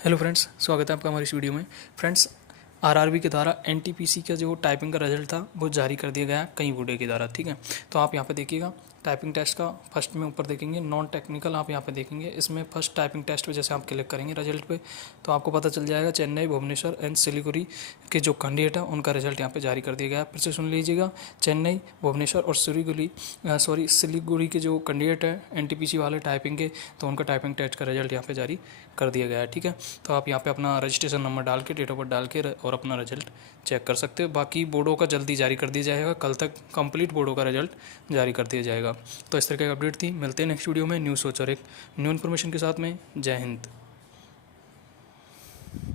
Hello friends, स्वागत है आपका हमारी इस वीडियो में। फ्रेंड्स, आरआरबी के द्वारा एनटीपीसी का जो टाइपिंग का रिजल्ट था वो जारी कर दिया गया है कई बोर्डे के द्वारा। ठीक है, तो आप यहाँ पे देखिएगा टाइपिंग टेस्ट का फर्स्ट में ऊपर देखेंगे नॉन टेक्निकल, आप यहाँ पे देखेंगे इसमें फर्स्ट टाइपिंग टेस्ट पे जैसे आप क्लिक करेंगे रिजल्ट पे तो आपको पता चल जाएगा चेन्नई, भुवनेश्वर एंड सिलीगुड़ी के जो कैंडिडेट है उनका रिजल्ट यहाँ पे जारी कर दिया गया है। फिर से सुन लीजिएगा, चेन्नई, भुवनेश्वर और सिलीगुड़ी के जो कैंडिडेट है एनटीपीसी वाले टाइपिंग के, तो उनका टाइपिंग टेस्ट का रिजल्ट यहाँ पे जारी कर दिया गया है। ठीक है, तो आप यहाँ पे अपना रजिस्ट्रेशन नंबर डाल के, डेट ऑफ बर्थ डाल के और अपना रिजल्ट चेक कर सकते हो। बाकी बोर्डों का जल्दी जारी कर दिया जाएगा, कल तक कंप्लीट बोर्डों का रिजल्ट जारी कर दिया जाएगा। तो इस तरह की अपडेट थी, मिलते हैं नेक्स्ट वीडियो में न्यू सोच और एक न्यू इन्फॉर्मेशन के साथ में। जय हिंद।